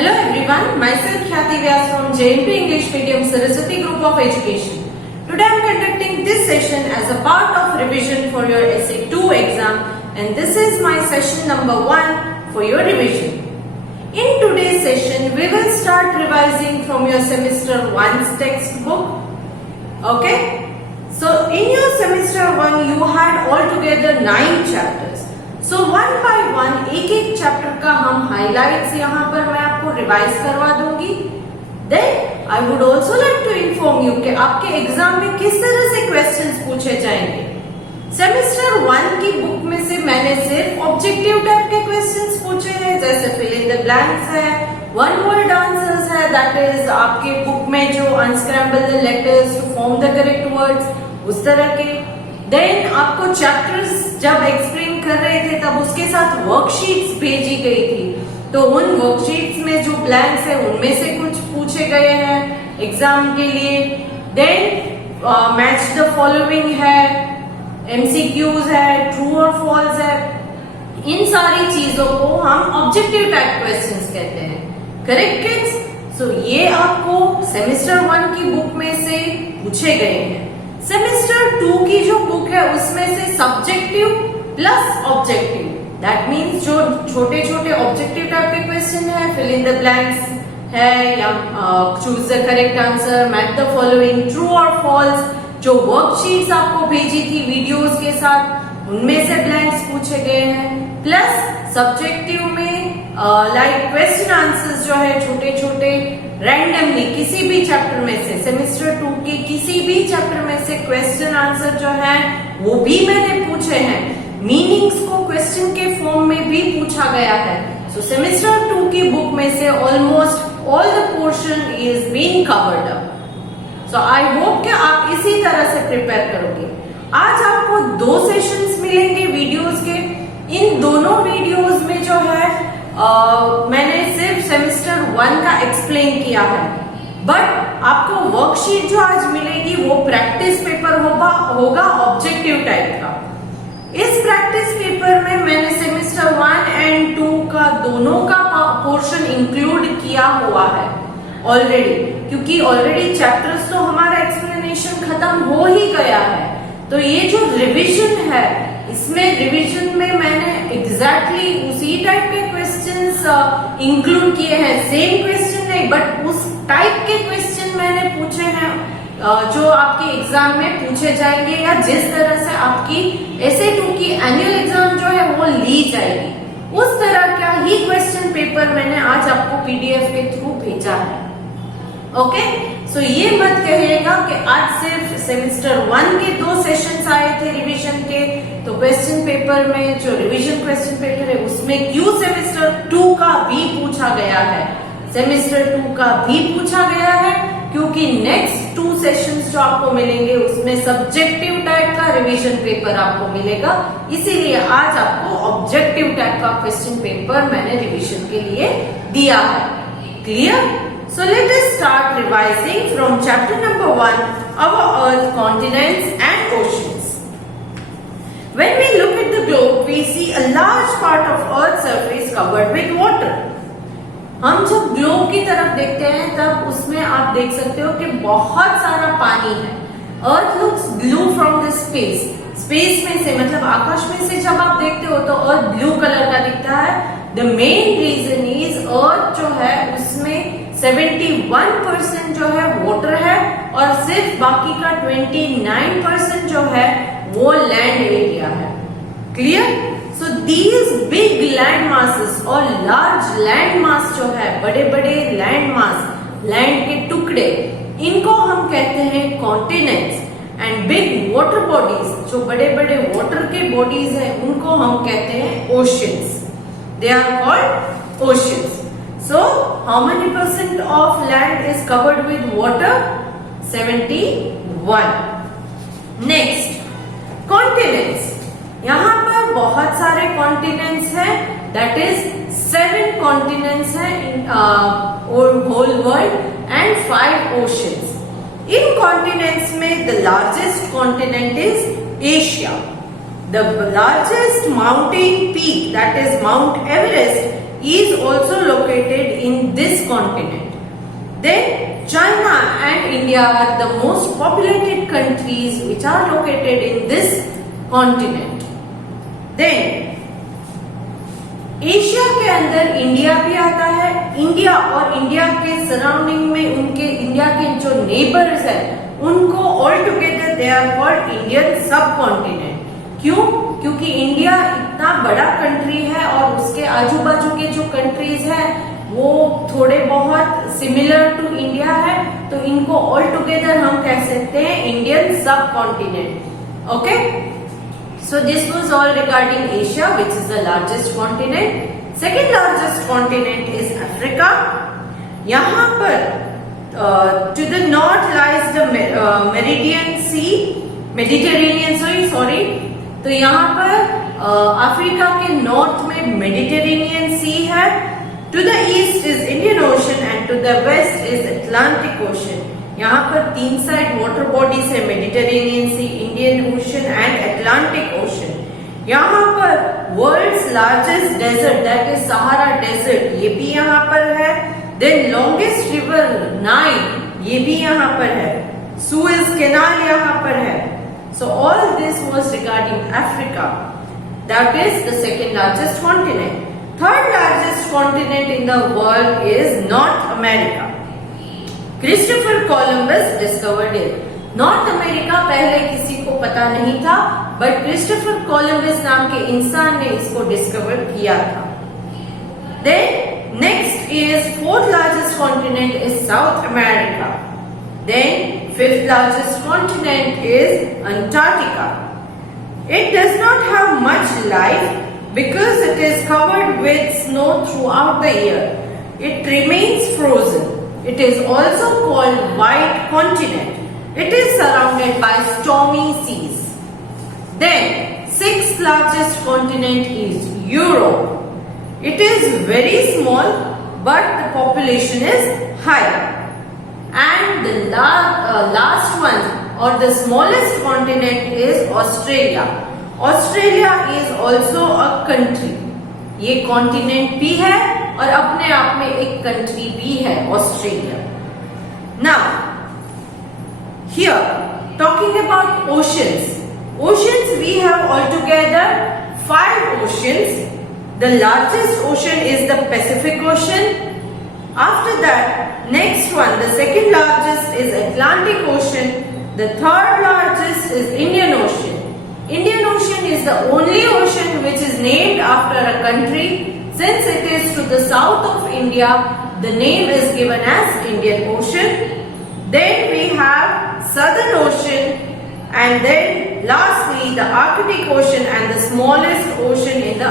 Hello everyone, myself Khyati Vyas from JNP English Medium Saraswati Group of Education. Today I am conducting this session as a part of revision for your Essay 2 exam, and this is my session number 1 for your revision. In today's session, we will start revising from your semester 1's textbook. Okay? So in your semester 1 you had altogether 9 chapters. So one by one एक chapter का हम highlights यहाँ पर मैं आपको revise करवा दूंगी. Then I would also like to inform you कि आपके एग्जाम में किस तरह से क्वेश्चंस पूछे जाएंगे. सेमेस्टर 1 की बुक में से मैंने सिर्फ ऑब्जेक्टिव टाइप के क्वेश्चंस पूछे हैं, जैसे फिल इन द ब्लैंक्स है, वन वर्ड आंसर्स है, दैट इज आपके बुक में जो unscramble the letters to form the correct words, उस तरह के. देन आपको चैप्टर्स जब एक्सप्लेन कर रहे थे तब उसके साथ वर्कशीट्स भेजी गई थी, तो उन वर्कशीट्स में जो ब्लैंक्स है उनमें से कुछ पूछे गए हैं एग्जाम के लिए. देन मैच द फॉलोइंग है, एमसीक्यूज है, ट्रू और फॉल्स है. इन सारी चीजों को हम ऑब्जेक्टिव टाइप क्वेश्चंस कहते हैं. Correct kids? सो ये आपको सेमेस्टर 1 की बुक में से पूछे गए हैं. सेमेस्टर 2 की जो बुक है उसमें से subjective plus objective, that means जो छोटे छोटे ऑब्जेक्टिव टाइप के क्वेश्चन है, फिल इन द ब्लैंक्स है, या choose the correct answer, match the following, true और फॉल्स, जो वर्कशीट्स आपको भेजी थी वीडियोस के साथ उनमें से ब्लैंक्स पूछे गए हैं. प्लस सब्जेक्टिव में लाइक क्वेश्चन आंसर्स जो है छोटे छोटे रैंडमली किसी भी चैप्टर में से, सेमेस्टर 2 के किसी भी चैप्टर में से क्वेश्चन आंसर जो है वो भी मैंने पूछे हैं. मीनिंग्स को क्वेश्चन के फॉर्म में भी पूछा गया है. सो सेमेस्टर 2 की बुक में से almost all the portion is being covered up. So I hope कि आप इसी तरह से प्रिपेयर करोगे. आज आपको 2 सेशंस मिलेंगे वीडियोस के. इन दोनों वीडियोस में जो है मैंने सिर्फ सेमेस्टर 1 का एक्सप्लेन किया है, बट आपको वर्कशीट जो आज मिलेगी वो प्रैक्टिस पेपर होगा ऑब्जेक्टिव टाइप का. इस प्रैक्टिस पेपर में मैंने सेमेस्टर 1 एंड 2 का दोनों का पोर्शन इंक्लूड किया हुआ है ऑलरेडी, क्योंकि ऑलरेडी चैप्टर्स तो हमारा एक्सप्लेनेशन खत्म हो ही गया है. तो ये जो रिवीजन है, इसमें रिवीजन में मैंने एग्जैक्टली उसी टाइप के क्वेश्चंस इंक्लूड किए हैं. सेम क्वेश्चन नहीं, बट उस टाइप के क्वेश्चन मैंने पूछे हैं जो आपके एग्जाम में पूछे जाएंगे, या जिस तरह से आपकी एसए 2 की एनुअल एग्जाम जो है वो ली जाएगी, उस तरह का ही क्वेश्चन पेपर मैंने आज आपको पीडीएफ के थ्रू भेजा है. ओके, सो ये मत कहिएगा कि आज सिर्फ सेमेस्टर 1 के 2 सेशंस आए थे रिवीजन के, तो क्वेश्चन पेपर में जो रिवीजन क्वेश्चन पेपर है उसमें क्यों सेमेस्टर 2 का भी पूछा गया है. सेमेस्टर 2 का भी पूछा गया है क्योंकि नेक्स्ट 2 सेशंस जो आपको मिलेंगे उसमें सब्जेक्टिव टाइप का रिवीजन पेपर आपको मिलेगा. इसीलिए आज आपको ऑब्जेक्टिव टाइप का क्वेश्चन पेपर मैंने रिवीजन के लिए दिया है. Clear? So let us start revising from chapter number 1, our earth, continents and oceans. When we look at the globe, we see a large part of earth's surface covered with water. हम जब globe की तरफ देखते हैं तब उसमें आप देख सकते हो कि बहुत सारा पानी है. Earth looks blue from the space. Space में से मतलब आकाश में से जब आप देखते हो तो अर्थ ब्लू कलर का दिखता है. The main reason is earth जो है उसमें 71% जो है वाटर है और सिर्फ बाकी का 29% जो है वो लैंड एरिया है. Clear? So these big land masses और लार्ज लैंड मास जो है, बड़े बड़े लैंड मास, लैंड के टुकड़े, इनको हम कहते हैं continents. And big water bodies, जो बड़े बड़े वाटर के बॉडीज हैं, उनको हम कहते हैं oceans. They are called oceans. So, how many percent of land is covered with water? 71. Next, continents. यहाँ पर बहुत सारे continents हैं. That is 7 continents हैं in whole world and 5 oceans. In continents में the largest continent is Asia. The largest mountain peak, that is Mount Everest, is also located in this continent. Then China and India are the most populated countries which are located in this continent. Then Asia के अंदर India भी आता है. India और India के surrounding में उनके India के जो नेबर्स है उनको all together they are called Indian subcontinent. क्यों? क्योंकि इंडिया इतना बड़ा कंट्री है और उसके आजू बाजू के जो कंट्रीज है वो थोड़े बहुत सिमिलर टू इंडिया है, तो इनको ऑल टुगेदर हम कह सकते हैं इंडियन सब continent. Okay, so this was all regarding Asia, which is the largest continent. Second largest continent is Africa. यहाँ पर to the north lies the Mediterranean Sea. तो यहाँ पर अफ्रीका के नॉर्थ में मेडिटेरेनियन सी है. To the east is Indian Ocean and to the west is Atlantic Ocean. यहाँ पर तीन साइड वाटर बॉडीज है, Mediterranean Sea, Indian Ocean and Atlantic Ocean. यहाँ पर world's largest desert that is Sahara desert, ये भी यहाँ पर है. देन लॉन्गेस्ट रिवर नाइल, ये भी यहाँ पर है. सुएज कैनाल यहाँ पर है. So all this was regarding Africa, that is the second largest continent. Third largest continent in the world is north America. Christopher Columbus discovered it. North America पहले किसी को पता नहीं था, बट क्रिस्टोफर कोलंबस नाम के इंसान ने इसको डिस्कवर किया था. Then next is fourth largest continent is South America. Then fifth largest continent is Antarctica. It does not have much life because it is covered with snow throughout the year. It remains frozen. It is also called white continent. It is surrounded by stormy seas. Then, sixth largest continent is Europe. It is very small, but the population is high. And the last one or the smallest continent is Australia. Australia is also a country. ये continent भी है और अपने आप में एक country भी है, Australia. Now here talking about oceans. Oceans we have all together 5 oceans. The largest ocean is the Pacific Ocean. After that, next one, the second largest is Atlantic Ocean. The third largest is Indian Ocean. Indian Ocean is the only ocean which is named after a country. Since it is to the south of India, the name is given as Indian Ocean. Then we have Southern Ocean, and then lastly the Arctic Ocean, and the smallest ocean in the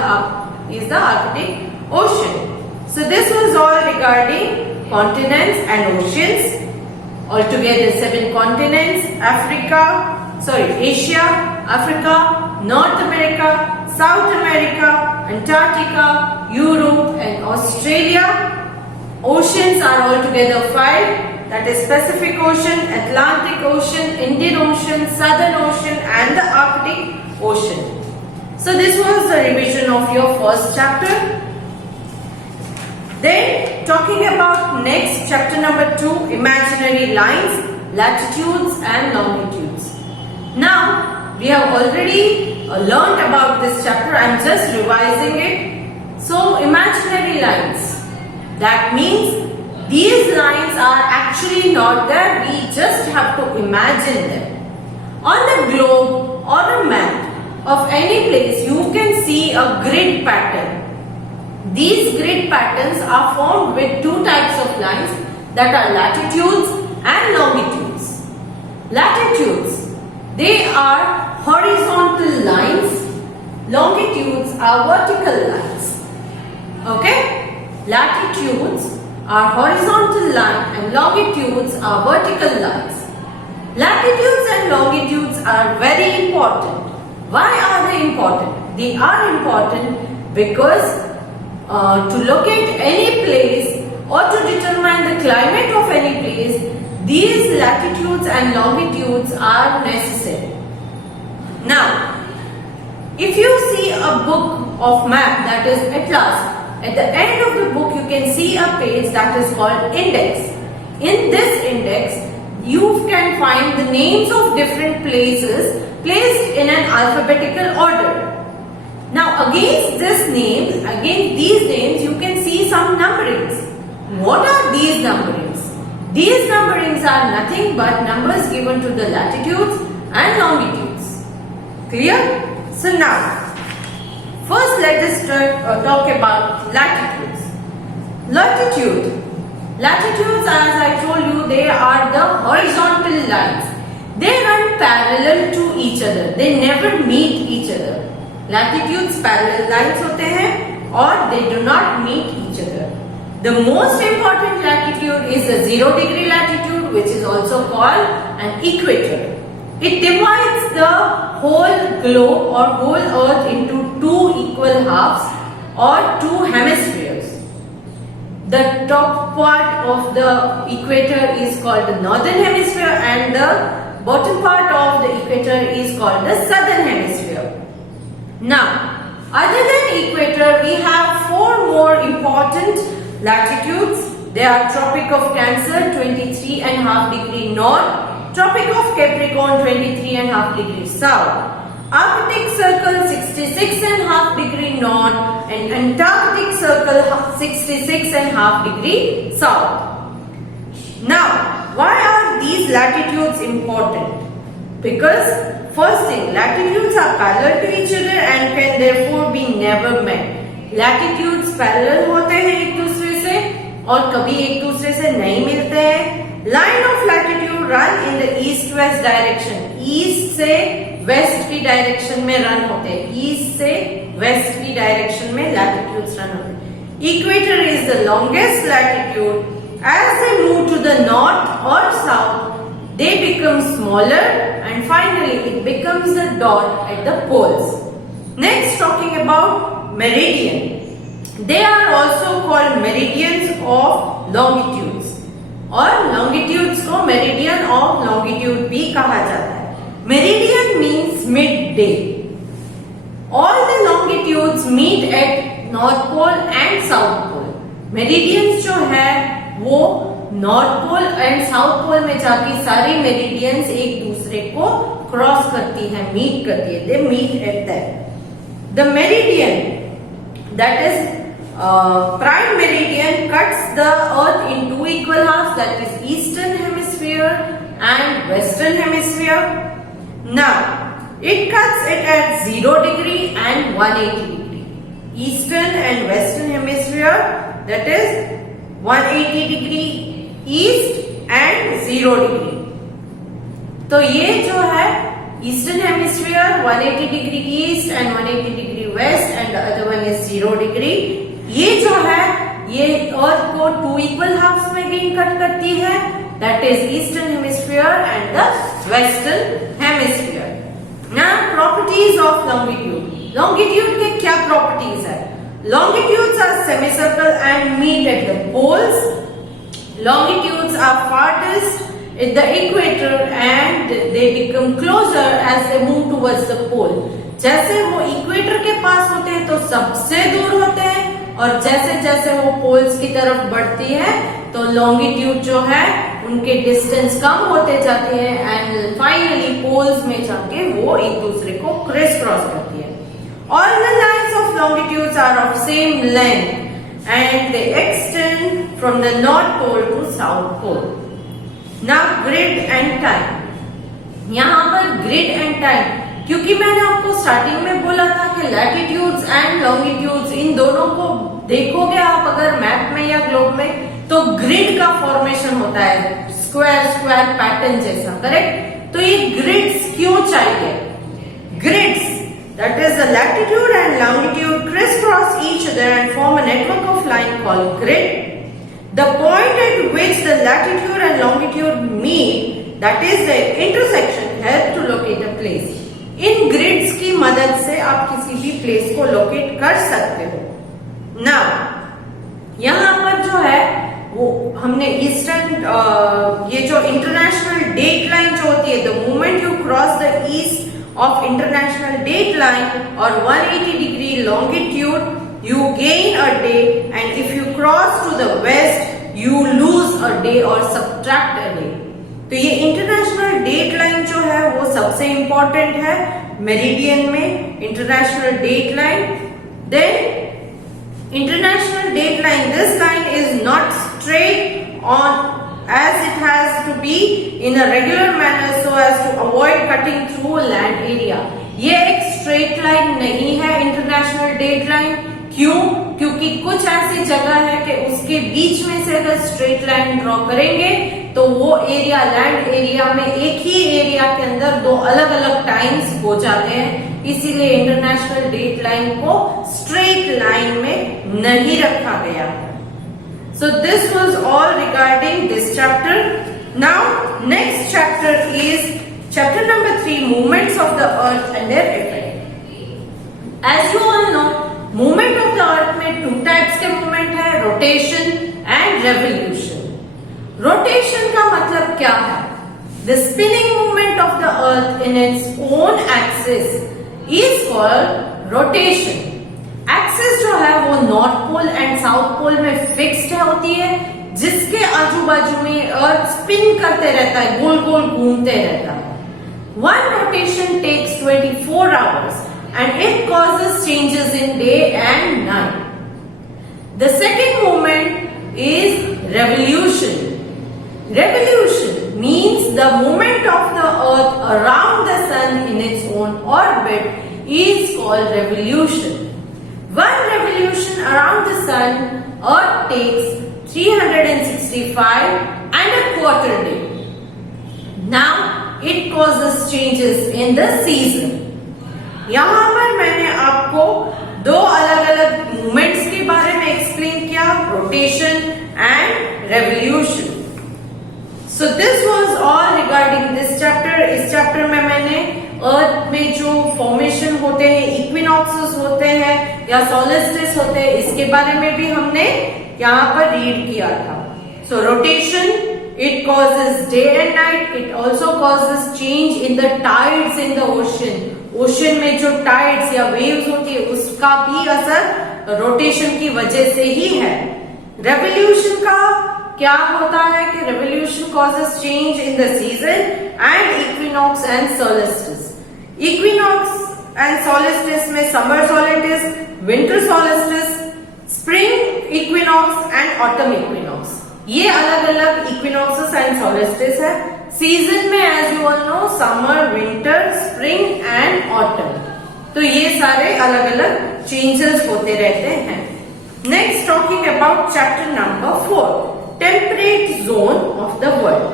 is the Arctic Ocean. So this was all regarding continents and oceans. Altogether 7 continents: Asia, Africa, North America, South America, Antarctica, Europe and Australia. Oceans are altogether 5, that is Pacific Ocean, Atlantic Ocean, Indian Ocean, Southern Ocean and the Arctic Ocean. So this was the revision of your first chapter. Then talking about next chapter number 2, imaginary lines, latitudes and longitudes. Now we have already learned about this chapter. I am just revising it. So imaginary lines, that means these lines are actually not there, we just have to imagine them. On the globe or a map of any place, you can see a grid pattern. These grid patterns are formed with 2 types of lines, that are latitudes and longitudes. Latitudes, they are horizontal lines. Longitudes are vertical lines. Okay? Latitudes are horizontal line and longitudes are vertical lines. Latitudes and longitudes are very important. Why are they important? They are important because to locate any place or to determine the climate of any place, these latitudes and longitudes are necessary. Now, if you see a book of map, that is atlas, at the end of the book you can see a page that is called index. In this index, you can find the names of different places placed in an alphabetical order. Now against these names, you can see some numberings. What are these numberings? These numberings are nothing but numbers given to the latitudes and longitudes. Clear? So now, first let us talk about latitudes. Latitudes, as I told you, they are the horizontal lines. They run parallel to each other. They never meet each other. Latitudes parallel lines होते हैं और they do not meet each other. The most important latitude is the 0 degree latitude, which is also called an equator. It divides the whole globe or whole earth into two equal halves or two hemispheres. The top part of the equator is called the northern hemisphere and the bottom part of the equator is called the southern hemisphere. Now, other than equator, we have four more important latitudes. They are Tropic of Cancer 23.5 degree north, Tropic of Capricorn 23.5 degree south, Arctic Circle 66.5 degree north and Antarctic Circle 66.5 degree south. Now, why are these latitudes important? Because first thing, latitudes are parallel to each other and can therefore be never met. Latitudes parallel होते हैं एक दूसरे से और कभी एक दूसरे से नहीं मिलते हैं. Line of latitude run in the east-west direction. East से west की direction में run होते हैं. East से west की direction में latitudes run होते हैं. Equator is the longest latitude. As they move to the north or south, they become smaller and finally it becomes the dot at the poles. Next, talking about meridian. They are also called meridians of longitudes. और longitudes को meridian of longitude भी कहा जाता है. Meridian means midday. All the longitudes meet at North Pole and South Pole. Meridians जो है वो north pole and south pole में जाके सारी मेरिडियंस एक दूसरे को क्रॉस करती है, मीट करती है. They meet at that. The meridian that is prime meridian cuts the earth in two equal halves, that is eastern hemisphere and western hemisphere. Now it cuts it at 0 degree and 180 degree. Eastern and western hemisphere, that is 180 degree east and 0 degree. तो ये जो है eastern hemisphere 180 degree east and 180 degree west and the other one is 0 degree. ये जो है ये earth को two equal halves में गेन कट करती है, that is eastern hemisphere and the western hemisphere. Now properties of longitude. Longitude के क्या प्रॉपर्टीज है? Longitudes are semicircle and meet at the poles. Longitudes are farthest at the equator and they become closer as they move towards the pole. जैसे वो equator के पास होते हैं तो सबसे दूर होते हैं और जैसे जैसे वो पोल्स की तरफ बढ़ती है तो लॉन्गिट्यूड जो है उनके डिस्टेंस कम होते जाते हैं एंड फाइनली पोल्स में जाके वो एक दूसरे को क्रिस क्रॉस करती है. All the lines of longitudes are of same length and they extend from the north pole to south pole. Now grid and time. यहाँ पर grid and time, क्योंकि मैंने आपको स्टार्टिंग में बोला था कि लैटिट्यूड्स एंड लॉन्गिट्यूड्स इन दोनों को देखोगे आप अगर मैप में या ग्लोब में तो ग्रिड का फॉर्मेशन होता है, स्क्वायर स्क्वायर पैटर्न जैसा, करेक्ट? तो ये ग्रिड्स क्यों चाहिए? Grids, that is the latitude and longitude crisscross each other and form a network of line called grid. The point at which the latitude and longitude meet, that is the intersection, help to locate a place. In grids की मदद से आप किसी भी place को locate कर सकते हो. Now, यहाँ पर जो है वो हमने ईस्टर्न ये जो इंटरनेशनल डेट लाइन जो होती है, the moment you cross the east of international date line or 180 degree longitude, you gain a day, and if you cross to the west, you lose a day or subtract a day. तो ये international date line जो है वो सबसे important है meridian में, international date line. Then international date line, this line is not straight on as it has to be in a regular manner so as to avoid cutting through land area. ये एक straight line नहीं है international date line. क्यों? क्योंकि कुछ ऐसी जगह है कि उसके बीच में से अगर स्ट्रेट लाइन ड्रॉ करेंगे तो वो एरिया, लैंड एरिया में एक ही एरिया के अंदर दो अलग अलग टाइम्स हो जाते हैं. इसीलिए इंटरनेशनल डेट लाइन को स्ट्रेट लाइन में नहीं रखा गया. So this was all regarding this chapter. Now next chapter is chapter number 3, movements of the earth and their effect. As you all know, movement of the earth में two types के movement है, rotation and revolution. Rotation का मतलब क्या है? The spinning movement of the earth in its own axis is called rotation. Axis जो है वो north pole and south pole में फिक्स्ड होती है, जिसके आजू बाजू में अर्थ स्पिन करते रहता है, गोल गोल घूमते रहता है. One rotation takes 24 hours and it causes changes in day and night. The second movement is revolution. Revolution means the movement of the earth around the sun in its own orbit is called revolution. One revolution around the sun, Earth takes 365 and a quarter day. Now it causes changes in the season. यहाँ पर मैंने आपको दो अलग अलग movements के बारे में एक्सप्लेन किया, rotation and revolution. So this was all regarding this chapter. इस चैप्टर में मैंने अर्थ में जो फॉर्मेशन होते हैं, इक्विनॉक्सेस होते हैं या सोलिस्टिस होते हैं, इसके बारे में भी हमने यहाँ पर रीड किया था. So rotation, it causes day and night. It also causes change in the tides in the ocean. Ocean में जो टाइड्स या वेव्स होती है उसका भी असर रोटेशन की वजह से ही है. रेवोल्यूशन का क्या होता है कि revolution causes change in the season and equinox and solstice. Equinox and solstice में summer solstice, winter solstice, spring equinox and autumn equinox, ये अलग अलग इक्विनॉक्सेस एंड सोलिस्टिस है. सीजन में as you all know summer, winter, spring and autumn. तो ये सारे अलग अलग चेंजेस होते रहते हैं. Next talking about chapter number 4, temperate zone of the world.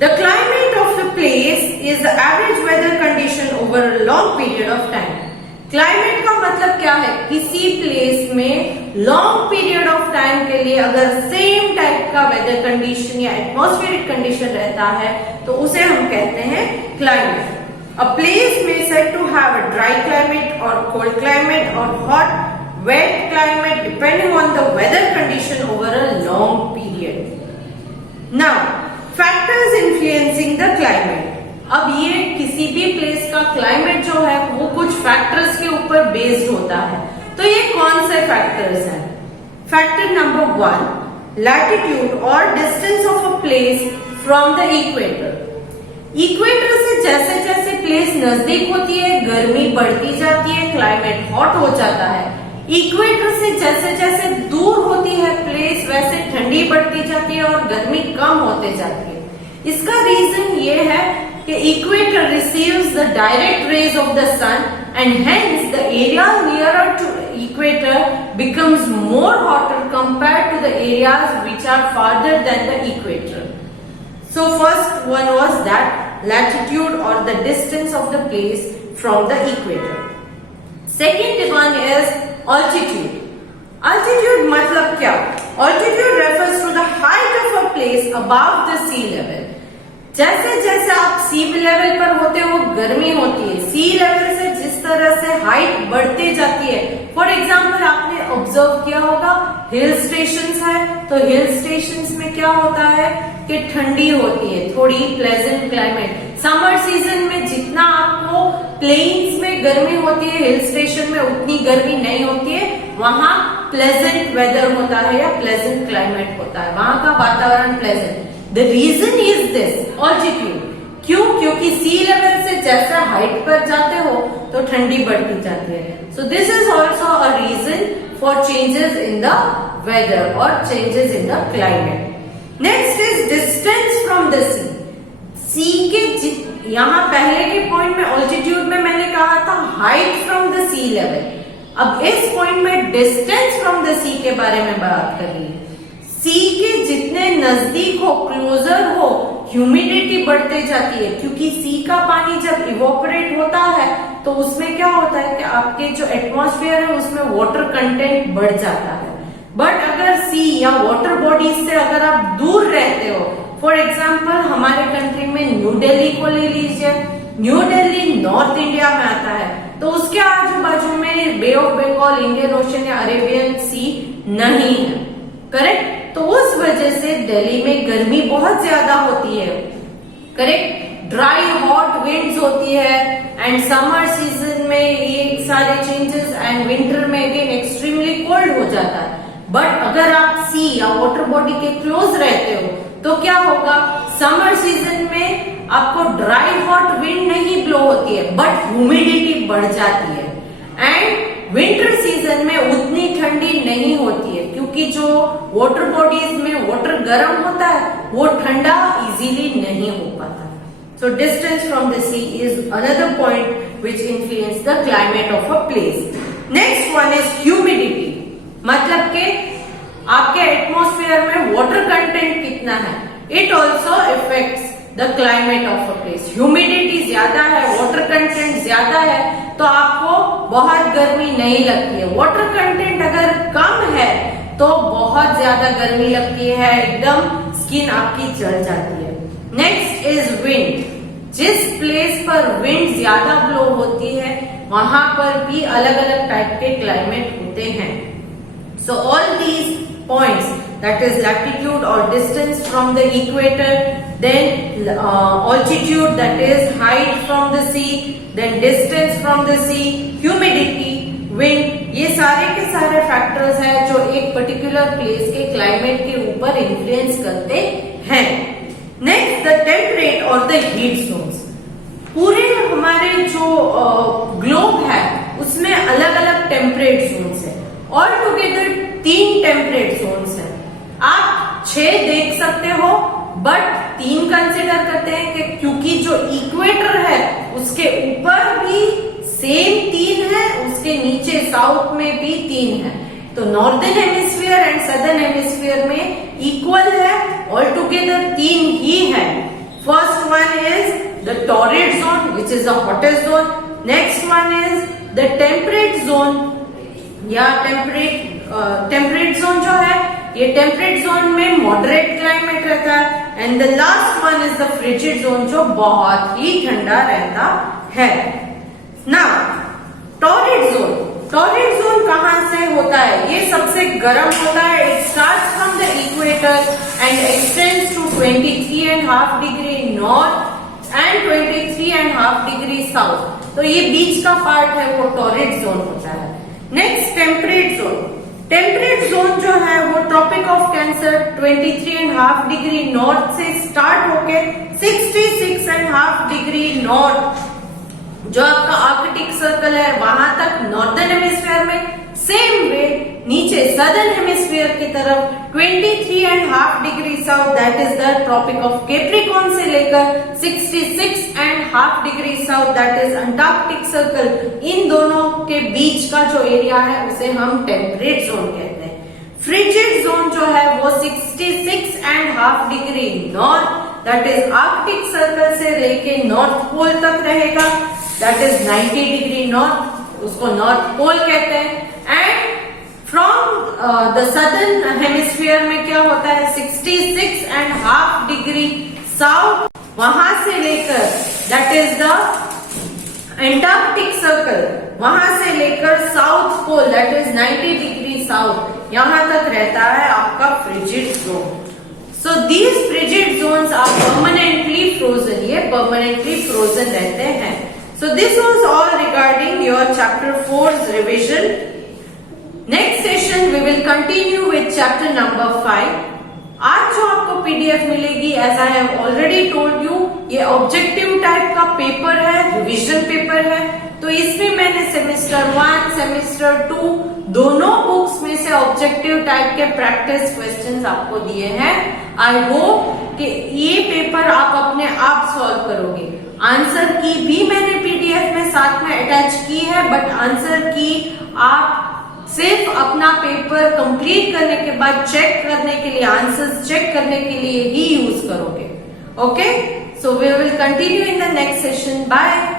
The climate of the place is the average weather condition over a long period of time. Climate का मतलब क्या है? किसी प्लेस में लॉन्ग पीरियड ऑफ टाइम के लिए अगर same type का वेदर कंडीशन या एटमॉस्फेरिक कंडीशन रहता है तो उसे हम कहते हैं climate. A place may said to have a dry climate or cold climate or hot wet climate depending on the weather condition over a long period. Now, factors influencing the climate. अब ये किसी भी place का climate जो है वो कुछ factors के ऊपर बेस्ड होता है. तो ये कौन से फैक्टर्स हैं? फैक्टर नंबर 1, लैटिट्यूड और distance of a place from the equator. Equator से जैसे जैसे प्लेस नजदीक होती है गर्मी बढ़ती जाती है, क्लाइमेट हॉट हो जाता है. इक्वेटर से जैसे जैसे दूर होती है प्लेस वैसे ठंडी बढ़ती जाती है और गर्मी कम होते जाती है. इसका रीजन ये है कि equator receives the direct rays of the sun and hence the area nearer to equator becomes more hotter compared to the areas which are farther than the equator. So first one was that latitude or the distance of the place from the equator. Second one is altitude. Altitude मतलब क्या? Altitude refers to the height of a place above the sea level. जैसे जैसे आप सी level पर होते हो गर्मी होती है. सी लेवल से जिस तरह से हाइट बढ़ते जाती है, फॉर एग्जाम्पल आपने ऑब्जर्व किया होगा हिल स्टेशंस है तो हिल स्टेशंस में क्या होता है कि ठंडी होती है, थोड़ी प्लेजेंट क्लाइमेट. समर सीजन में जितना आपको प्लेन्स में गर्मी होती है, हिल स्टेशन में उतनी गर्मी नहीं होती है, वहां प्लेजेंट वेदर होता है या प्लेजेंट क्लाइमेट होता है, वहां का वातावरण pleasant. The reason is this altitude. क्यों? क्योंकि सी लेवल से जैसा हाइट पर जाते हो तो ठंडी बढ़ती जाती है। So this is also a reason for changes in the weather और changes in the climate. Next is distance from the sea. Sea के यहाँ पहले के पॉइंट में ऑल्टीट्यूड में मैंने कहा था height from the sea level, अब इस पॉइंट में डिस्टेंस फ्रॉम द सी के बारे में बात कर रही है। सी के जितने नजदीक हो, क्लोजर हो, ह्यूमिडिटी बढ़ते जाती है, क्योंकि सी का पानी जब इवोपरेट होता है तो उसमें क्या होता है कि आपके जो एटमॉस्फेयर है उसमें वाटर कंटेंट बढ़ जाता है। बट अगर सी या वाटर बॉडीज से अगर आप दूर रहते हो, फॉर एग्जाम्पल हमारे कंट्री में न्यू दिल्ली को ले लीजिए, न्यू दिल्ली नॉर्थ इंडिया में आता है, तो उसके आजू बाजू में बे ऑफ बंगाल, इंडियन ओशन या अरेबियन सी नहीं है, करेक्ट। तो उस वजह से दिल्ली में गर्मी बहुत ज्यादा होती है, करेक्ट। ड्राई हॉट विंड्स होती है एंड समर सीजन में ये सारे चेंजेस एंड विंटर में अगेन एक्सट्रीमली कोल्ड हो जाता है। बट अगर आप सी या वाटर बॉडी के क्लोज रहते हो तो क्या होगा, समर सीजन में आपको ड्राई हॉट विंड नहीं ब्लो होती है बट ह्यूमिडिटी बढ़ जाती है, एंड विंटर सीजन में उतनी ठंडी नहीं होती है क्योंकि जो वाटर बॉडीज में वाटर गर्म होता है वो ठंडा इजीली नहीं हो पाता। So distance from the sea is another point which influence the climate of a place. Next one is humidity, मतलब के आपके एटमॉस्फेयर में वाटर कंटेंट कितना है, it also affects the climate of a place. Humidity ज्यादा है, water content ज्यादा है तो आपको बहुत गर्मी नहीं लगती है। वाटर कंटेंट अगर कम है तो बहुत ज्यादा गर्मी लगती है, एकदम स्किन आपकी जल जाती है। नेक्स्ट इज विंड, जिस प्लेस पर विंड ज्यादा ब्लो होती है वहां पर भी अलग अलग टाइप के क्लाइमेट होते हैं। So all these points, that is latitude or distance from the equator, then altitude, that is height from the sea, then distance from the sea, humidity, wind, ये सारे के सारे फैक्टर्स हैं जो एक पर्टिकुलर प्लेस के क्लाइमेट के ऊपर इन्फ्लुएंस करते हैं। नेक्स्ट द टेम्परेट और द हीट जोन्स। पूरे हमारे जो ग्लोब है उसमें अलग अलग टेम्परेट जोन्स है, ऑल टुगेदर 3 टेम्परेट जोन्स हैं। आप 6 देख सकते हो बट 3 कंसिडर करते हैं कि क्योंकि जो इक्वेटर है उसके ऊपर भी सेम 3 है, उसके नीचे साउथ में भी 3 है, तो northern hemisphere and southern hemisphere में इक्वल है, ऑल टुगेदर 3 ही है। First one is the torrid zone which is the hottest zone. Next one is the temperate zone या टेम्परेट जोन जो है ये टेम्परेट जोन में मॉडरेट क्लाइमेट रहता है, and the last one is the frigid zone जो बहुत ही ठंडा रहता है। नाउ टॉरिड जोन कहां से होता है? ये सबसे गर्म होता है। It starts from the equator and extends to 23.5 degree north and 23.5 degree south, तो ये बीच का पार्ट है वो टॉरिड जोन होता है। नेक्स्ट टेम्परेट जोन जो है वो Tropic of Cancer 23.5 degree north से स्टार्ट होके 66.5 डिग्री नॉर्थ जो आपका आर्कटिक सर्कल है वहां तक नॉर्दर्न हेमिस्फीयर में, सेम वे नीचे सदर्न हेमिस्फीयर की तरफ 23.5 degree south, that is the tropic of Capricorn से लेकर 66.5 degree south, that is Antarctic circle, इन दोनों के बीच का जो एरिया है उसे हम टेम्परेट जोन कहते हैं। फ्रिजिड जोन जो है वो 66.5 degree north, that is Arctic circle से लेके नॉर्थ पोल तक रहेगा, दैट इज 90 डिग्री नॉर्थ, उसको नॉर्थ पोल कहते हैं। And from the southern hemisphere में क्या होता है 66.5 डिग्री साउथ, वहां से लेकर that is the Antarctic circle, वहां से लेकर south pole that is 90 degree south, यहां तक रहता है आपका frigid zone. So these frigid zones are permanently frozen, ये परमानेंटली फ्रोजन रहते हैं। So this was all regarding your chapter 4 revision. Next session we will continue with chapter number 5। आज जो आपको पीडीएफ मिलेगी, as I have already told you, ये objective type का paper है, रिवीजन पेपर है। तो इसमें मैंने सेमेस्टर 1, सेमेस्टर 2 दोनों बुक्स में से ऑब्जेक्टिव टाइप के प्रैक्टिस क्वेश्चंस आपको दिए हैं। आई होप कि ये पेपर आप अपने आप सॉल्व करोगे। आंसर की भी मैंने पीडीएफ में साथ में अटैच की है, बट आंसर की आप सिर्फ अपना पेपर कंप्लीट करने के बाद चेक करने के लिए, आंसर्स चेक करने के लिए ही यूज करोगे। Okay, so we will continue in the next session. Bye.